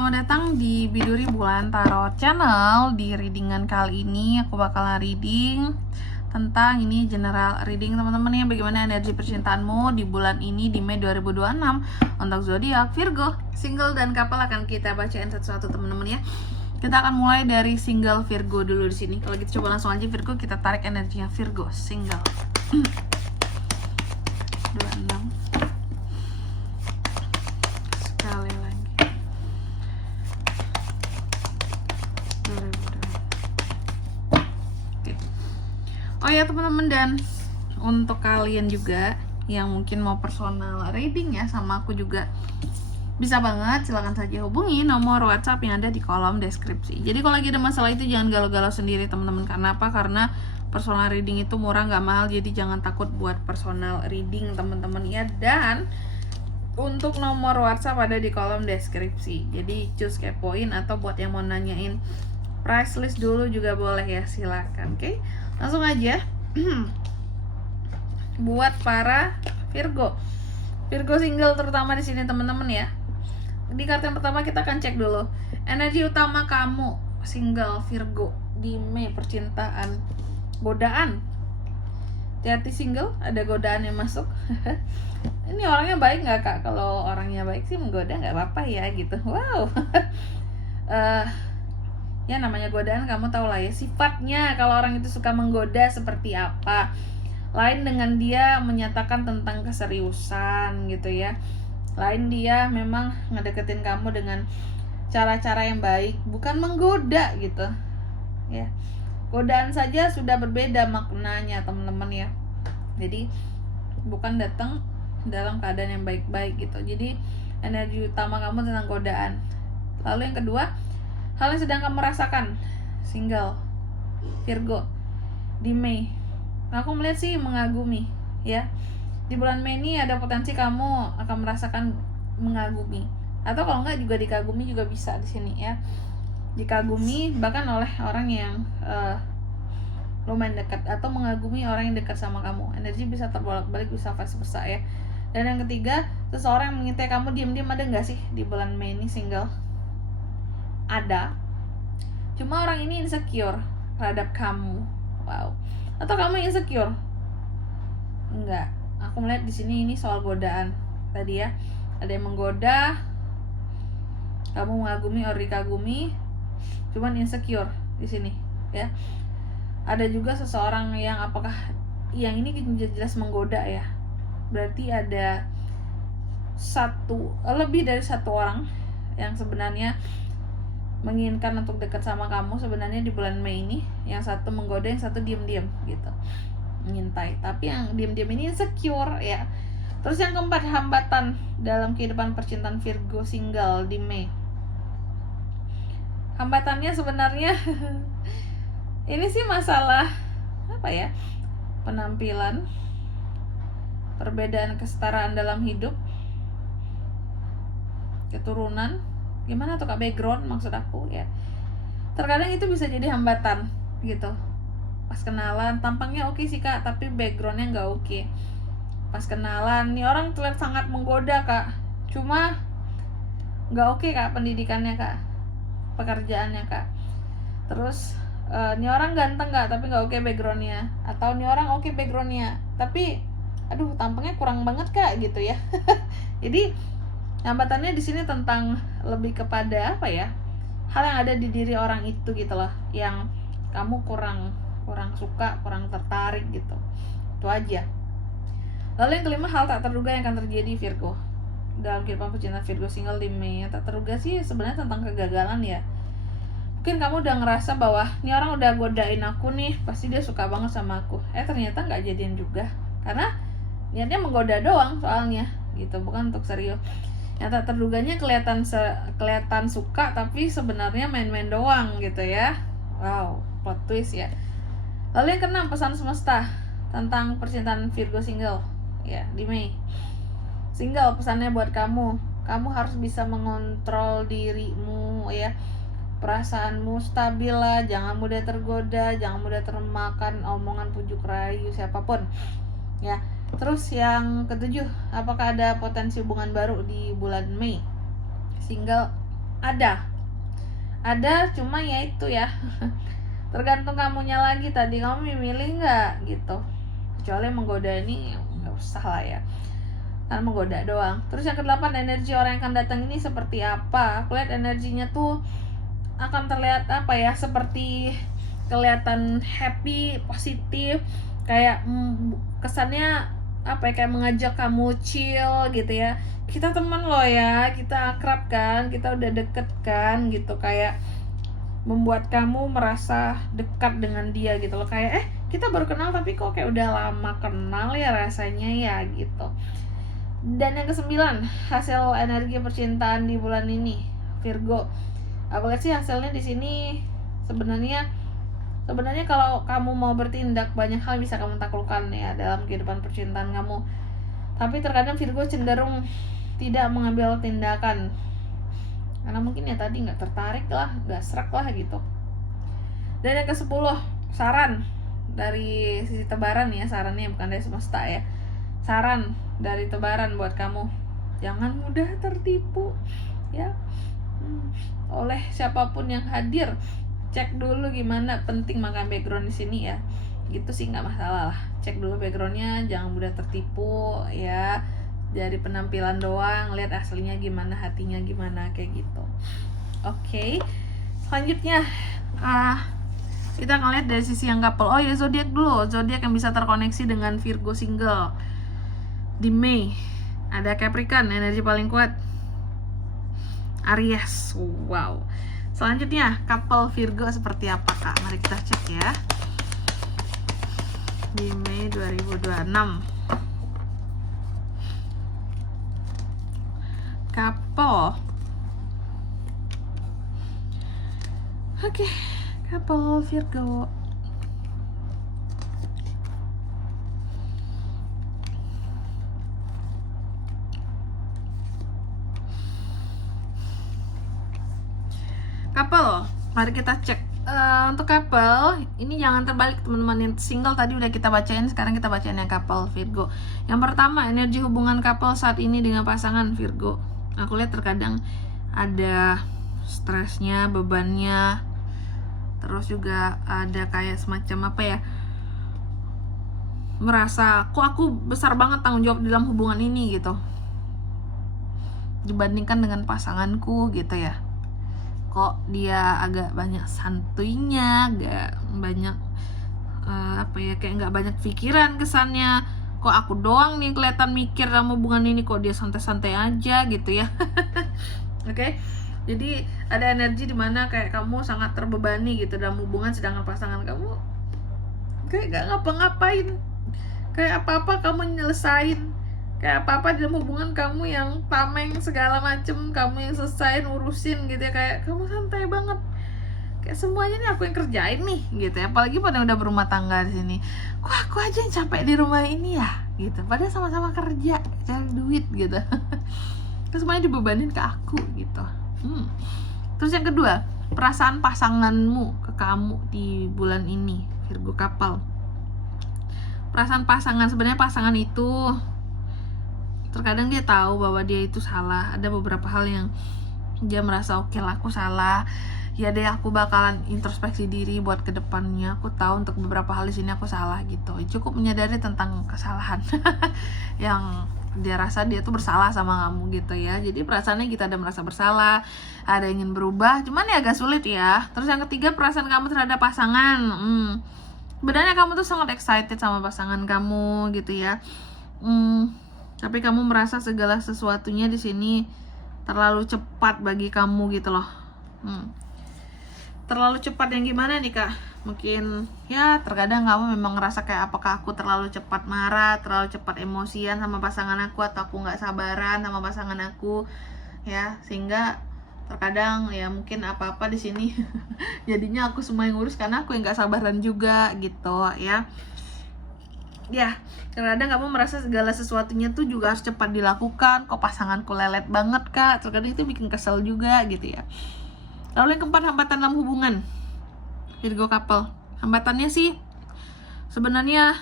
selamat datang di Biduri Bulan Tarot Channel. Di readingan kali ini aku bakalan reading tentang ini general reading teman-teman ya, bagaimana energi percintaanmu di bulan ini di Mei 2026 untuk zodiak Virgo, single dan couple akan kita bacain satu-satu teman-teman ya. Kita akan mulai dari single Virgo dulu di sini. Kalau gitu coba langsung aja Virgo, kita tarik energinya Virgo single. 26 sekali lagi. Oke. Oh ya teman-teman, dan untuk kalian juga yang mungkin mau personal reading ya sama aku juga bisa banget, silahkan saja hubungi nomor WhatsApp yang ada di kolom deskripsi. Jadi kalau lagi ada masalah itu jangan galau-galau sendiri teman-teman. Karena apa? Karena personal reading itu murah nggak mahal, jadi jangan takut buat personal reading teman-teman ya. Dan untuk nomor WhatsApp ada di kolom deskripsi. Jadi cus kepoin atau buat yang mau nanyain price list dulu juga boleh ya, silakan. Oke, langsung aja. Buat para Virgo single terutama di sini teman-teman ya. Di kartu yang pertama kita akan cek dulu energi utama kamu single Virgo di Mei percintaan. Godaan, hati-hati single, ada godaan yang masuk. Ini orangnya baik nggak kak? Kalau orangnya baik sih menggoda nggak apa-apa ya gitu. Wow. Ya namanya godaan kamu tahu lah ya sifatnya, kalau orang itu suka menggoda seperti apa. Lain dengan dia menyatakan tentang keseriusan gitu ya. Lain dia memang ngedeketin kamu dengan cara-cara yang baik, bukan menggoda gitu ya. Godaan saja sudah berbeda maknanya teman-teman ya. Jadi bukan datang dalam keadaan yang baik-baik gitu. Jadi energi utama kamu tentang godaan. Lalu yang kedua, hal yang sedang kamu rasakan single Virgo di Mei, aku melihat sih mengagumi ya. Di bulan Mei ini ada potensi kamu akan merasakan mengagumi, atau kalau enggak juga dikagumi juga bisa di sini ya. Dikagumi bahkan oleh orang yang lumayan dekat, atau mengagumi orang yang dekat sama kamu. Energi bisa terbolak-balik, bisa vice versa ya. Dan yang ketiga, seseorang yang mengintai kamu diam-diam. Ada nggak sih di bulan Mei ini single? Ada, cuma orang ini insecure terhadap kamu. Wow. Atau kamu insecure? Enggak. Aku melihat di sini ini soal godaan tadi ya. Ada yang menggoda, kamu mengagumi atau dikagumi, cuman insecure di sini ya. Ada juga seseorang yang apakah yang ini jelas menggoda ya. Berarti ada lebih dari satu orang yang sebenarnya menginginkan untuk dekat sama kamu sebenarnya di bulan Mei ini. Yang satu menggoda, yang satu diam-diam gitu mengintai, tapi yang diam-diam ini insecure ya. Terus yang keempat, hambatan dalam kehidupan percintaan Virgo single di Mei. Hambatannya sebenarnya ini sih masalah apa ya, penampilan, perbedaan kesetaraan dalam hidup, keturunan, gimana tuh kak, background maksud aku ya. Terkadang itu bisa jadi hambatan gitu. Pas kenalan tampangnya oke sih kak, tapi backgroundnya nggak oke. Pas kenalan nih orang terlihat sangat menggoda kak, cuma nggak oke kak pendidikannya kak, pekerjaannya kak. Terus nih orang ganteng kak, tapi nggak oke backgroundnya. Atau nih orang oke backgroundnya, tapi aduh tampangnya kurang banget kak gitu ya. Jadi hambatannya di sini tentang lebih kepada apa ya, hal yang ada di diri orang itu gitu loh, yang kamu kurang suka, kurang tertarik gitu. Itu aja. Lalu yang kelima, hal tak terduga yang akan terjadi Virgo dalam kehidupan percintaan Virgo single di Mei. Tak terduga sih sebenarnya tentang kegagalan ya. Mungkin kamu udah ngerasa bahwa nih orang udah godain aku nih, pasti dia suka banget sama aku. Ternyata nggak jadian juga, karena niatnya menggoda doang soalnya gitu, bukan untuk serius. Yang tak terduganya kelihatan suka, tapi sebenarnya main-main doang gitu ya. Wow, plot twist ya. Lalu yang keenam, pesan semesta tentang percintaan Virgo single ya di Mei. Single, pesannya buat kamu harus bisa mengontrol dirimu ya. Perasaanmu stabil lah, jangan mudah tergoda, jangan mudah termakan omongan pujuk rayu siapapun ya. Terus yang ketujuh, apakah ada potensi hubungan baru di bulan Mei? Single ada cuma ya itu ya tergantung kamunya lagi, tadi kamu milih nggak gitu. Kecuali menggoda ini nggak usah lah ya, karena menggoda doang. Terus yang ke-8, energi orang yang akan datang ini seperti apa. Aku lihat energinya tuh akan terlihat apa ya, seperti kelihatan happy, positif, kayak kesannya apa ya, kayak mengajak kamu chill gitu ya. Kita teman loh ya, kita akrab kan, kita udah deket kan gitu, kayak membuat kamu merasa dekat dengan dia gitu loh, kayak kita baru kenal tapi kok kayak udah lama kenal ya rasanya ya gitu. Dan yang ke-9, hasil energi percintaan di bulan ini Virgo. Aku lihat sih hasilnya di sini sebenarnya kalau kamu mau bertindak, banyak hal bisa kamu taklukkan ya dalam kehidupan percintaan kamu. Tapi terkadang Virgo cenderung tidak mengambil tindakan karena mungkin ya tadi nggak tertarik lah, nggak serak lah gitu. Dan yang ke-10, saran dari sisi Tebaran ya, sarannya bukan dari semesta ya, saran dari Tebaran buat kamu, jangan mudah tertipu ya oleh siapapun yang hadir. Cek dulu gimana, penting makan background di sini ya, gitu sih nggak masalah lah. Cek dulu backgroundnya, jangan mudah tertipu ya. Dari penampilan doang, lihat aslinya gimana, hatinya gimana, kayak gitu. Oke. Selanjutnya kita ngeliat dari sisi yang couple. Oh ya, zodiak dulu. Zodiak yang bisa terkoneksi dengan Virgo single di Mei. Ada Capricorn, energi paling kuat. Aries, wow. Selanjutnya couple Virgo seperti apa kak? Mari kita cek ya. Di Mei 2026 couple. Oke, couple Virgo. Couple, mari kita cek. Untuk couple, ini jangan terbalik teman-teman. Yang single tadi udah kita bacain, sekarang kita bacain yang couple Virgo. Yang pertama, energi hubungan couple saat ini dengan pasangan Virgo. Aku lihat terkadang ada stresnya, bebannya, terus juga ada kayak semacam apa ya, merasa kok aku besar banget tanggung jawab dalam hubungan ini gitu, dibandingkan dengan pasanganku gitu ya. Kok dia agak banyak santuinya, agak banyak apa ya, kayak nggak banyak pikiran kesannya. Kok aku doang nih kelihatan mikir dalam hubungan ini, kok dia santai-santai aja gitu ya. Oke. Jadi ada energi dimana kayak kamu sangat terbebani gitu dalam hubungan, sedangkan pasangan kamu kayak gak ngapa-ngapain, kayak apa-apa kamu nyelesain, kayak apa-apa dalam hubungan kamu yang tameng segala macem, kamu yang selesain urusin gitu ya, kayak kamu santai banget, kayak semuanya nih aku yang kerjain nih gitu ya. Apalagi pada udah berumah tangga di sini, kok aku aja yang capek di rumah ini ya gitu, padahal sama-sama kerja cari duit gitu. Terus semuanya dibebanin ke aku gitu. Terus yang kedua, perasaan pasanganmu ke kamu di bulan ini Virgo couple. Perasaan pasangan, sebenarnya pasangan itu terkadang dia tahu bahwa dia itu salah. Ada beberapa hal yang dia merasa oke lah, aku salah ya deh, aku bakalan introspeksi diri buat kedepannya. Aku tahu untuk beberapa hal di sini aku salah gitu. Cukup menyadari tentang kesalahan yang dia rasa dia tuh bersalah sama kamu gitu ya. Jadi perasaannya kita ada merasa bersalah, ada ingin berubah, cuman ya agak sulit ya. Terus yang ketiga, perasaan kamu terhadap pasangan. Sebenarnya kamu tuh sangat excited sama pasangan kamu gitu ya. Tapi kamu merasa segala sesuatunya di sini terlalu cepat bagi kamu gitu loh. Terlalu cepat yang gimana nih kak? Mungkin ya terkadang kamu memang ngerasa kayak apakah aku terlalu cepat marah, terlalu cepat emosian sama pasangan aku, atau aku nggak sabaran sama pasangan aku ya, sehingga terkadang ya mungkin apa-apa di sini jadinya aku semua yang ngurus karena aku yang nggak sabaran juga gitu ya. Ya, kadang kamu merasa segala sesuatunya tuh juga harus cepat dilakukan. Kok pasanganku lelet banget kak? Terkadang itu bikin kesel juga gitu ya. Lalu yang keempat, hambatan dalam hubungan Virgo couple. Hambatannya sih sebenarnya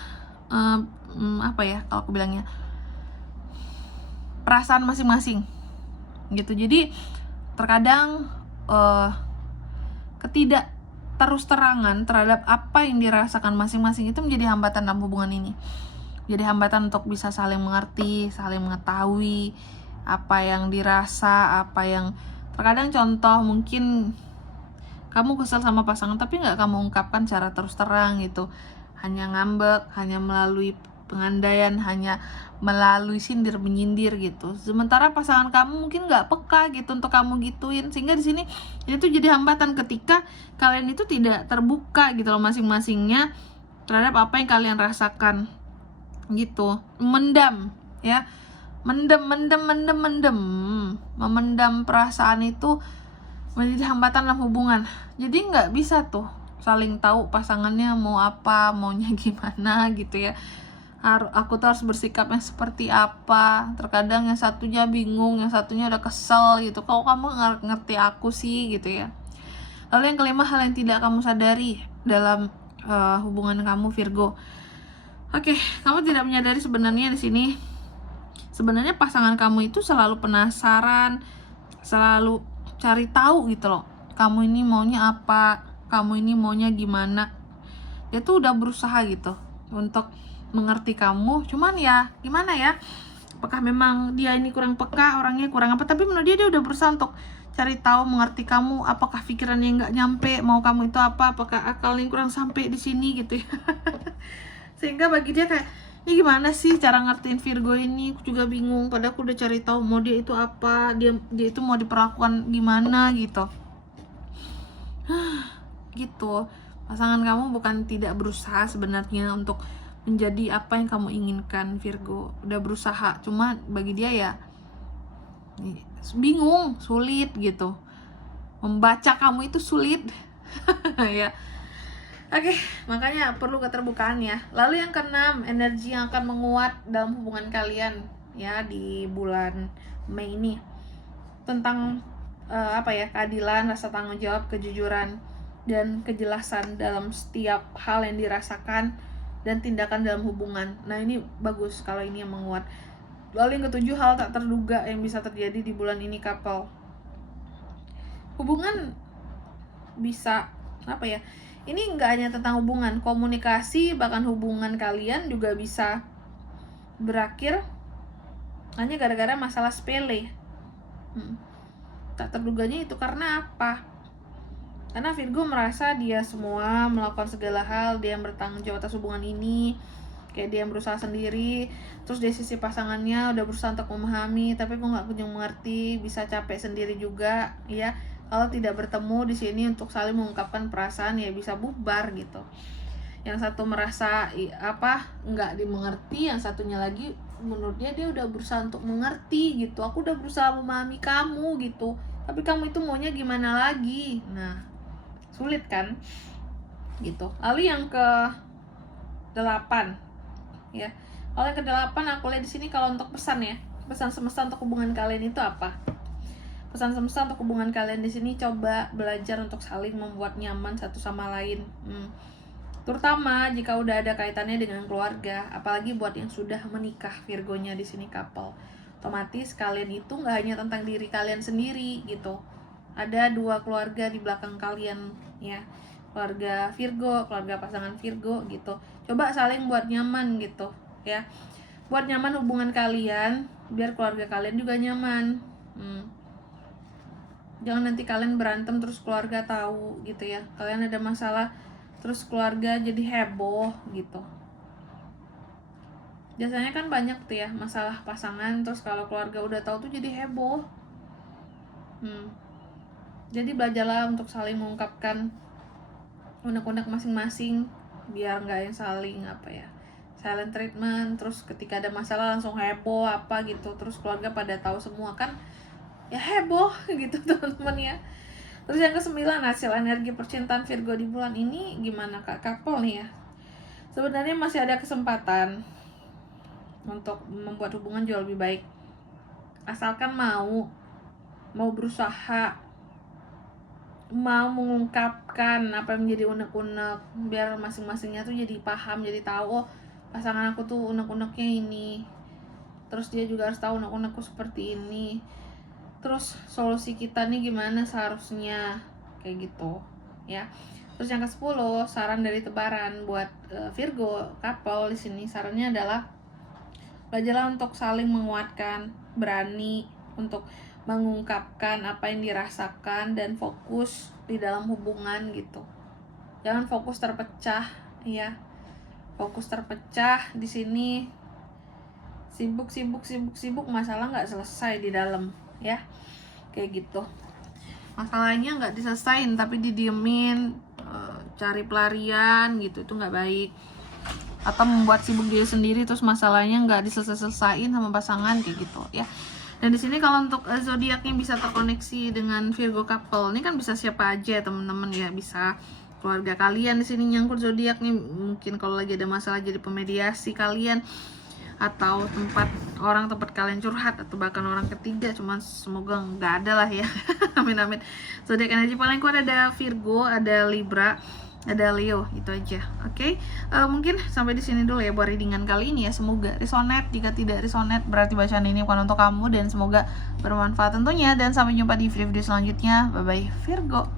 apa ya kalau aku bilangnya, perasaan masing-masing gitu. Jadi terkadang ketidak terus terangan terhadap apa yang dirasakan masing-masing itu menjadi hambatan dalam hubungan ini. Jadi hambatan untuk bisa saling mengerti, saling mengetahui apa yang dirasa, apa yang terkadang contoh mungkin kamu kesel sama pasangan tapi nggak kamu ungkapkan secara terus terang gitu, hanya ngambek, hanya melalui pengandaian, hanya melalui sindir menyindir gitu. Sementara pasangan kamu mungkin nggak peka gitu untuk kamu gituin, sehingga di sini itu jadi hambatan ketika kalian itu tidak terbuka gitu loh masing-masingnya terhadap apa yang kalian rasakan gitu. Memendam ya, memendam perasaan itu menjadi hambatan dalam hubungan. Jadi nggak bisa tuh saling tahu pasangannya mau apa, maunya gimana gitu ya. Aku tuh harus bersikapnya seperti apa. Terkadang yang satunya bingung, yang satunya udah kesel gitu. Kok kamu ngerti aku sih gitu ya. Lalu yang kelima, hal yang tidak kamu sadari dalam hubungan kamu Virgo. Oke, kamu tidak menyadari sebenarnya di sini. Sebenarnya pasangan kamu itu selalu penasaran, selalu cari tahu gitu loh. Kamu ini maunya apa? Kamu ini maunya gimana? Dia tuh udah berusaha gitu untuk mengerti kamu, cuman ya gimana ya, apakah memang dia ini kurang peka, orangnya kurang apa, tapi menurut dia udah berusaha untuk cari tahu, mengerti kamu, apakah pikirannya nggak nyampe mau kamu itu apa, apakah akalnya kurang sampai di sini gitu ya. Sehingga bagi dia kayak, ini gimana sih cara ngertiin Virgo ini, aku juga bingung, padahal aku udah cari tahu mau dia itu apa, dia itu mau diperlakukan gimana gitu. Gitu. Pasangan kamu bukan tidak berusaha sebenarnya untuk menjadi apa yang kamu inginkan Virgo, udah berusaha, cuma bagi dia ya bingung, sulit gitu, membaca kamu itu sulit. Ya. Oke, makanya perlu keterbukaan ya. Lalu yang keenam, energi yang akan menguat dalam hubungan kalian ya di bulan Mei ini tentang keadilan, rasa tanggung jawab, kejujuran, dan kejelasan dalam setiap hal yang dirasakan dan tindakan dalam hubungan. Nah ini bagus kalau ini yang menguat. Lalu yang ketujuh, hal tak terduga yang bisa terjadi di bulan ini couple. Hubungan bisa ini nggak hanya tentang hubungan, komunikasi, bahkan hubungan kalian juga bisa berakhir hanya gara-gara masalah sepele. Tak terduganya itu karena apa? Karena Virgo merasa dia semua melakukan segala hal, dia yang bertanggung jawab atas hubungan ini, kayak dia yang berusaha sendiri. Terus di sisi pasangannya udah berusaha untuk memahami, tapi kok nggak kunjung mengerti, bisa capek sendiri juga ya. Kalau tidak bertemu di sini untuk saling mengungkapkan perasaan ya bisa bubar gitu. Yang satu merasa nggak dimengerti, yang satunya lagi menurut dia udah berusaha untuk mengerti gitu. Aku udah berusaha memahami kamu gitu, tapi kamu itu maunya gimana lagi? Nah, sulit kan gitu. Lalu yang ke-8 ya. Kalau yang ke-8 aku lihat di sini, kalau untuk pesan ya, pesan semesta untuk hubungan kalian itu apa? Pesan semesta untuk hubungan kalian di sini, coba belajar untuk saling membuat nyaman satu sama lain. Terutama jika udah ada kaitannya dengan keluarga, apalagi buat yang sudah menikah Virgonya di sini couple. Otomatis kalian itu nggak hanya tentang diri kalian sendiri gitu. Ada 2 keluarga di belakang kalian ya. Keluarga Virgo, keluarga pasangan Virgo gitu. Coba saling buat nyaman gitu ya. Buat nyaman hubungan kalian, biar keluarga kalian juga nyaman. Jangan nanti kalian berantem terus keluarga tahu gitu ya. Kalian ada masalah terus keluarga jadi heboh gitu. Biasanya kan banyak tuh ya masalah pasangan, terus kalau keluarga udah tahu tuh jadi heboh. Jadi belajarlah untuk saling mengungkapkan unek-unek masing-masing, biar nggak yang saling silent treatment, terus ketika ada masalah langsung heboh gitu, terus keluarga pada tahu semua kan ya heboh gitu teman-teman ya. Terus yang ke-9, hasil energi percintaan Virgo di bulan ini gimana kak couple nih ya. Sebenarnya masih ada kesempatan untuk membuat hubungan jauh lebih baik, asalkan mau berusaha, mau mengungkapkan apa yang menjadi unek-unek, biar masing-masingnya tuh jadi paham, jadi tahu, oh pasangan aku tuh unek-uneknya ini, terus dia juga harus tahu unek-unekku seperti ini. terus solusi kita nih gimana seharusnya, kayak gitu ya. Terus yang ke-10, saran dari Tebaran buat Virgo couple di sini, sarannya adalah belajarlah untuk saling menguatkan, berani untuk mengungkapkan apa yang dirasakan dan fokus di dalam hubungan gitu. Jangan fokus terpecah ya. Fokus terpecah di sini, sibuk masalah nggak selesai di dalam ya, kayak gitu. Masalahnya nggak diselesain tapi didiemin, cari pelarian gitu, itu nggak baik. Atau membuat sibuk diri sendiri terus masalahnya nggak diselesaiin sama pasangan, kayak gitu ya. Dan di sini kalau untuk zodiaknya bisa terkoneksi dengan Virgo couple, ini kan bisa siapa aja teman-teman ya, bisa keluarga kalian di sini nyangkut zodiaknya, mungkin kalau lagi ada masalah jadi pemediasi kalian, atau tempat kalian curhat, atau bahkan orang ketiga, cuman semoga nggak ada lah ya. Amin amin. Zodiak energi paling kuat ada Virgo, ada Libra, ada Leo, itu aja. Oke. Mungkin sampai di sini dulu ya buat readingan kali ini ya. Semoga resonate. Jika tidak resonate berarti bacaan ini bukan untuk kamu, dan semoga bermanfaat tentunya. Dan sampai jumpa di video-video selanjutnya. Bye bye Virgo.